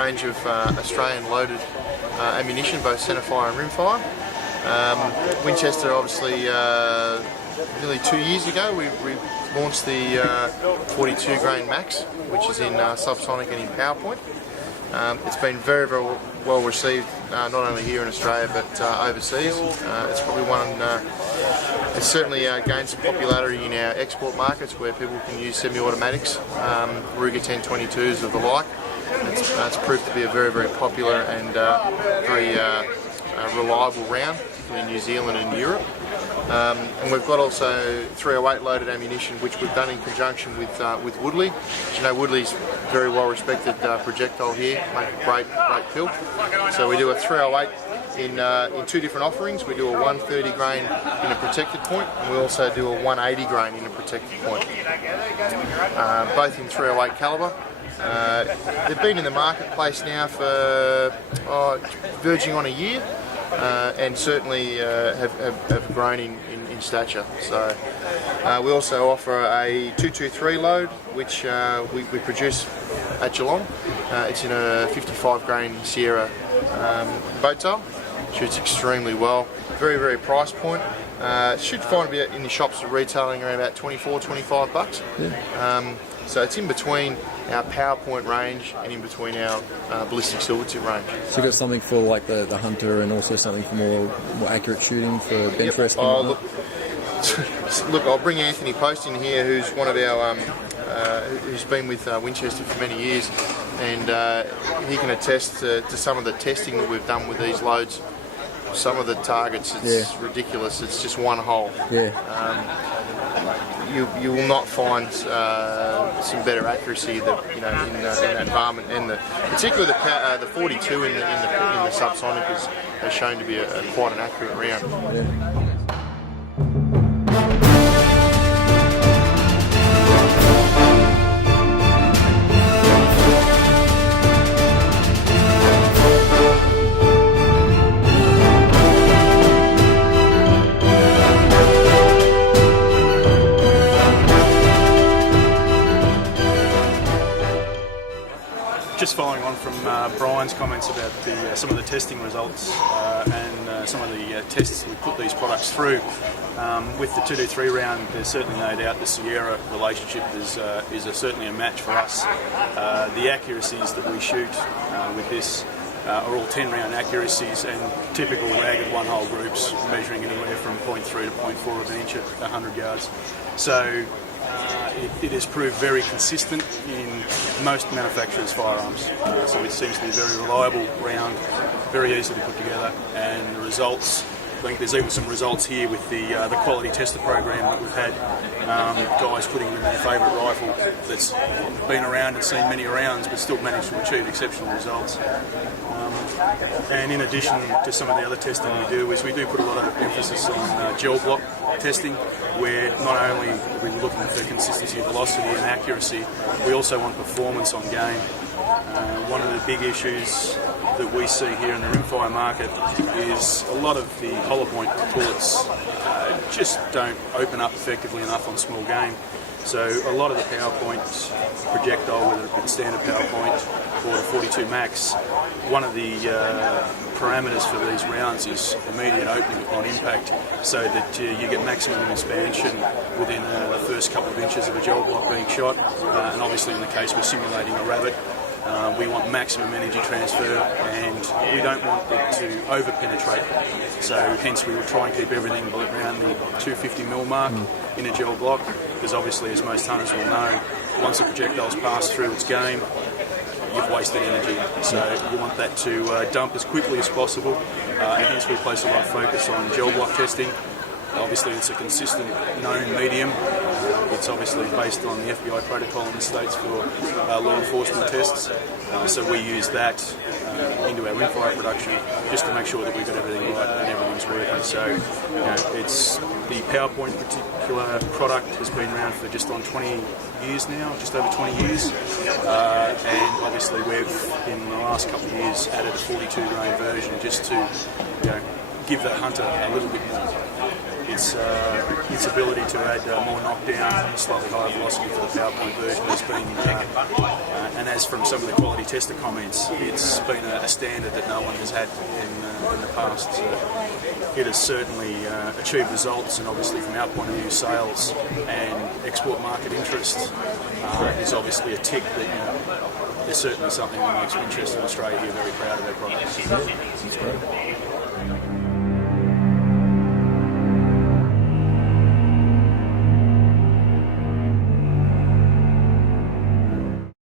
range of Australian loaded ammunition, both centerfire and rimfire. Winchester, obviously, nearly 2 years ago, we launched the 42 grain Max, which is in subsonic and in PowerPoint. It's been very, very well received, not only here in Australia but overseas. It's probably it's certainly gained some popularity in our export markets where people can use semi-automatics, Ruger 1022s of the like. It's proved to be a very, very popular and very reliable round, particularly in New Zealand and Europe. And we've got also 308 loaded ammunition, which we've done in conjunction with Woodley. As you know, Woodley's very well respected projectile here, make a great pill. So we do a 308 in two different offerings. We do a 130 grain in a protected point, and we also do a 180 grain in a protected point. Both in 308 calibre. They've been in the marketplace now for verging on a year. And certainly have grown in stature. So we also offer a 223 load, which we produce at Geelong. It's in a 55 grain Sierra boat tail. Shoots extremely well. Very, very price point. Should find it in the shops retailing around about $24-25. Yeah. So it's in between our PowerPoint range and in between our ballistic silver tip range. So you've got something for like the hunter and also something for more accurate shooting for bench rescue? Look, I'll bring Anthony Post in here, who's one of our who's been with Winchester for many years, and he can attest to some of the testing that we've done with these loads. Some of the targets, it's ridiculous. It's just one hole. Yeah. You will not find some better accuracy that in that environment, and particularly the 42 in the subsonic has shown to be quite an accurate round. Yeah. Just following on from Brian's comments about some of the testing results and some of the tests we put these products through, with the 223 round, there's certainly no doubt the Sierra relationship is certainly a match for us. The accuracies that we shoot with this are all 10 round accuracies and typical ragged one hole groups measuring anywhere from 0.3 to 0.4 of an inch at 100 yards. So it has proved very consistent in most manufacturers' firearms. So it seems to be a very reliable round, very easy to put together, and the results, I think there's even some results here with the quality tester program that we've had, guys putting in their favourite rifle that's been around and seen many rounds but still managed to achieve exceptional results. And in addition to some of the other testing we do, is we do put a lot of emphasis on gel block testing, where not only are we looking for consistency of velocity and accuracy, we also want performance on game. One of the big issues that we see here in the rimfire market is a lot of the hollow point bullets just don't open up effectively enough on small game. So a lot of the PowerPoint projectile, whether it's standard PowerPoint or the 42 Max, one of the parameters for these rounds is immediate opening upon impact, so that you get maximum expansion within the first couple of inches of a gel block being shot. And obviously in the case we're simulating a rabbit, we want maximum energy transfer, and we don't want it to over-penetrate. So hence we will try and keep everything around the 250mm mark in a gel block, because obviously, as most hunters will know, once a projectile's passed through its game, you've wasted energy. So you want that to dump as quickly as possible, and hence we place a lot of focus on gel block testing. Obviously it's a consistent known medium. It's obviously based on the FBI protocol in the States for law enforcement tests. So we use that into our rimfire production just to make sure that we've got everything right and everything's working. So it's the PowerPoint particular product has been around for just on 20 years now, just over 20 years. And obviously we've, in the last couple of years, added a 42 grain version just to give the hunter a little bit more. its ability to add more knockdown, slightly higher velocity for the PowerPoint version has been, and as from some of the quality tester comments, it's been a standard that no one has had in the past. So it has certainly achieved results, and obviously from our point of view, sales and export market interest is obviously a tick that there's certainly something that makes Winchester and Australia very proud of their products. That's great.